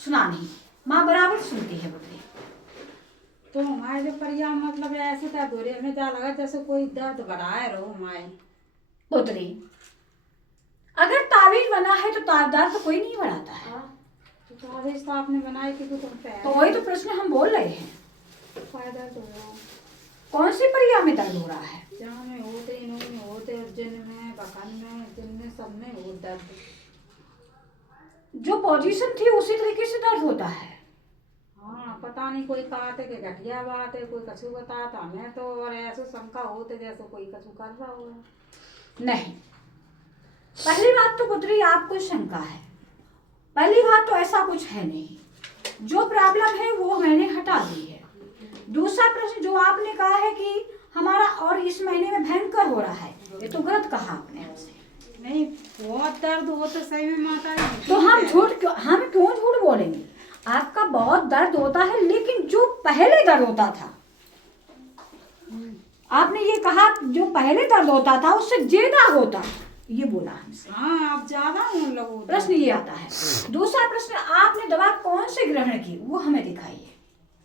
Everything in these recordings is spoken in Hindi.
सुना नहीं, माँ बराबर सुनती है पुत्री। तो हमारे जो परिया मतलब ऐसे था दूरी में जा लगा जैसे कोई दर्द बढ़ाए रहो माए। पुत्री अगर ताबीज बना है तो दर्द तो कोई नहीं बढ़ाता है। तो ताबीज तो आपने बनाई कि तुम तो वही तो प्रश्न हम बोल रहे हैं। दर्द हो रहा कौन सी परिया में दर्द हो रहा है? जहाँ में होते इनों में होते जिन में बकन में जिन में सब में हो दर्द। जो पोजीशन थी उसी तरीके से दर्द होता है। हाँ पता नहीं कोई कहते कि घटिया बात है कोई कछु बताता हमें तो और ऐसे शंका होते जैसे कोई कछु कर रहा हो। नहीं, पहली बात तो पुत्री आपको शंका है। पहली बात तो ऐसा कुछ है नहीं, जो प्रॉब्लम है वो मैंने हटा दी है। दूसरा प्रश्न जो आपने कहा है कि हमारा और इस महीने में भयंकर हो रहा है, ये तो गलत कहा आपने हमसे। नहीं बहुत दर्द हो तो सही में माता जी। तो हम क्यों झूठ बोलेंगे? आपका बहुत दर्द होता है, लेकिन जो पहले दर्द होता था, आपने ये कहा जो पहले दर्द होता था उससे ज्यादा होता, ये बोला हमसे। हाँ आप ज्यादा उन लोगों प्रश्न ये आता है। दूसरा प्रश्न, आपने दवा कौन से ग्रहण की वो हमें दिखाइए।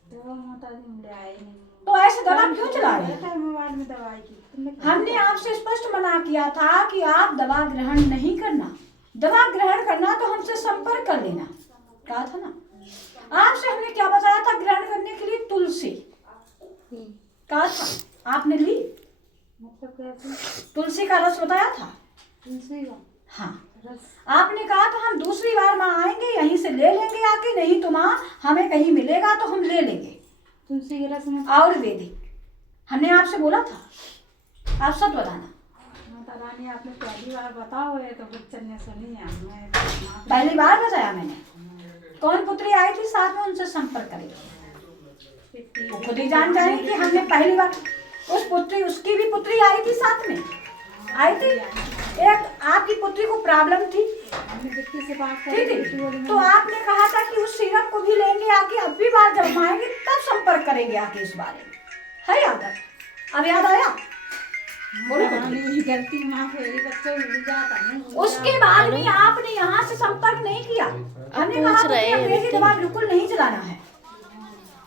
दवा माता जी मुझे आई नहीं। तो ऐसे दवा क्यों चला रहे हैं? मोबाइल में दवाई की हमने आपसे स्पष्ट मना किया था कि आप दवा ग्रहण नहीं करना। दवा ग्रहण करना तो हमसे संपर्क कर लेना, कहा था ना। आपसे हमने क्या बताया था ग्रहण करने के लिए? तुलसी कहा था, आपने ली? मतलब कैसे? तुलसी का रस बताया था। तुलसी का हाँ, रस आपने कहा था हम दूसरी बार माँ आएंगे यहीं से ले लेंगे आके, नहीं तो माँ हमें कहीं मिलेगा तो हम ले लेंगे। तुलसी के रस में आयुर्वेदिक हमने आपसे बोला था, आप सब बताना। माता रानी आपने पहली बार बताओ है तो बच्चन ने सुनी है। पहली बार बताया मैंने। कौन पुत्री आई थी साथ में, उनसे संपर्क करेगी, वो खुद ही जान जाएंगे कि हमने पहली बार। उस पुत्री, उसकी भी पुत्री आई थी साथ में, आई थी। एक आपकी पुत्री को प्रॉब्लम थी, से बात ठीक है, तो आपने कहा था कि उस सिरप को भी लेंगे आके, अब भी बार जब आएंगे तब संपर्क करेंगे आके इस बारे में। है याद है? अब याद आया? बोलो गलती माफ है, बच्चों भूल जाता है। उसके बाद भी आपने यहाँ से संपर्क नहीं किया। हमने कहा था कि अंग्रेजी दवा बिल्कुल नहीं चलाना है।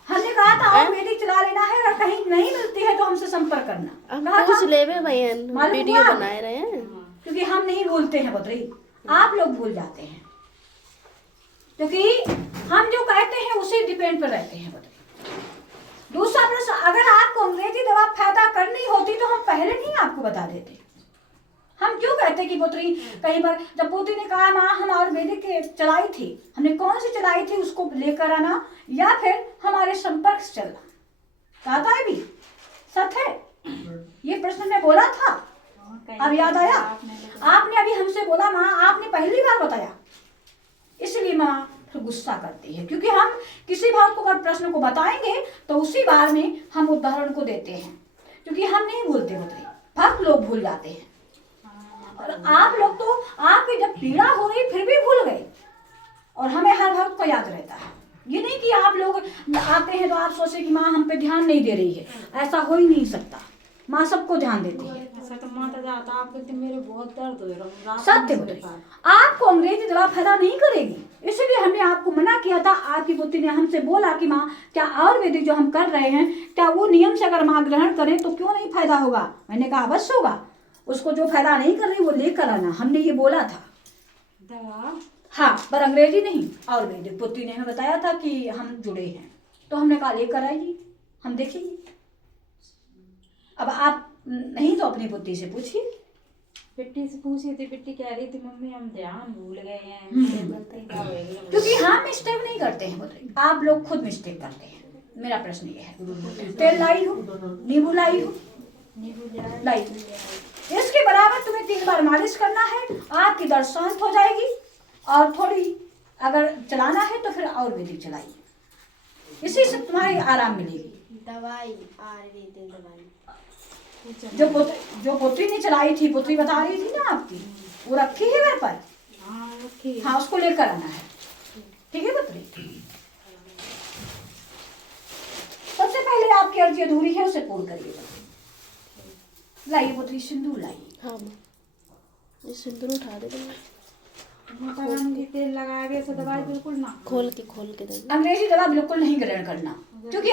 हमने कहा था आयुर्वेदिक चला लेना है, और कहीं नहीं मिलती है तो हमसे संपर्क करना। कुछ लेवे बहन वीडियो बना रहे हैं, क्योंकि हम नहीं भूलते हैं पुत्री, आप लोग भूल जाते हैं, क्योंकि हम जो कहते हैं उसी डिपेंड पर रहते हैं पुत्री। दूसरा प्रश्न, अगर आपको अंग्रेजी दवा फायदा करनी होती तो हम पहले नहीं आपको बता देते। हम क्यों कहते कि पुत्री कहीं पर, जब पुत्री ने कहा माँ हम आयुर्वेदिक चलाई थी, हमने कौन सी चलाई थी उसको लेकर आना या फिर हमारे संपर्क से चलना, कहा था भी सच है। ये प्रश्न मैं बोला था, अब याद आया? आपने अभी हमसे बोला माँ आपने पहली बार बताया, इसलिए माँ फिर गुस्सा करती है, क्योंकि हम किसी बात को अगर प्रश्न को बताएंगे तो उसी बार में हम उदाहरण को देते हैं, क्योंकि हम नहीं भूलते होते, भक्त लोग भूल जाते हैं। और आप लोग तो आपकी जब पीड़ा हो रही फिर भी भूल गए, और हमें हर भक्त को याद रहता है। ये नहीं कि आप लोग आते हैं तो आप सोचे कि माँ हम पे ध्यान नहीं दे रही है, ऐसा हो ही नहीं सकता। माँ सबको ध्यान देती है। तो माता जाता आप कहते मेरे बहुत दर्द हो रहा है। सत्य बोले, आपको अंग्रेजी दवा फायदा नहीं करेगी, इसलिए हमने आपको मना किया था। आपकी पुत्री ने हमसे बोला कि माँ क्या आयुर्वेदिक जो हम कर रहे हैं क्या वो नियम से अगर माँ ग्रहण करें तो क्यों नहीं फायदा होगा? मैंने कहा अवश्य होगा, उसको जो फायदा नहीं कर रही वो लेकर आना, हमने ये बोला था। दवा हाँ, पर अंग्रेजी नहीं, आयुर्वेदिक। पुत्री ने हमें बताया था कि हम जुड़े हैं, तो हमने कहा लेकर आइए, हम देखेंगे। अब आप नहीं तो अपनी पुत्री से पूछिए। बिट्टी से पूछी थी, बिट्टी कह रही थी मम्मी हम ध्यान भूल गए हैं। क्योंकि हम मिस्टेक नहीं करते हैं पुत्री, आप लोग खुद मिस्टेक करते हैं। मेरा प्रश्न ये है, तेल लाई हो, नींबू लाई हो, लाई, इसके बराबर तुम्हें 3 बार मालिश करना है, आपकी दर्द शांत हो जाएगी। और थोड़ी अगर चलाना है तो फिर आयुर्वेदिक चलाइए, इसी से तुम्हारी आराम मिलेगी। दवाई आयुर्वेदिक दवाई जो पुत्री ने चलाई थी, पुत्री बता रही थी ना आपकी, वो रखी है घर पर। हाँ, उसको लेकर आना है, ठीक है पुत्री? सबसे पहले आपकी अर्जी अधूरी है, उसे पूर्ण करिएगा। लाइए पुत्री सिंदूर लाइए। हाँ ये सिंदूर उठा दे। माता रानी जी तेल लगाए गए से दवाई बिल्कुल ना खोल के दे। अंग्रेजी दवा बिल्कुल नहीं ग्रहण करना, क्योंकि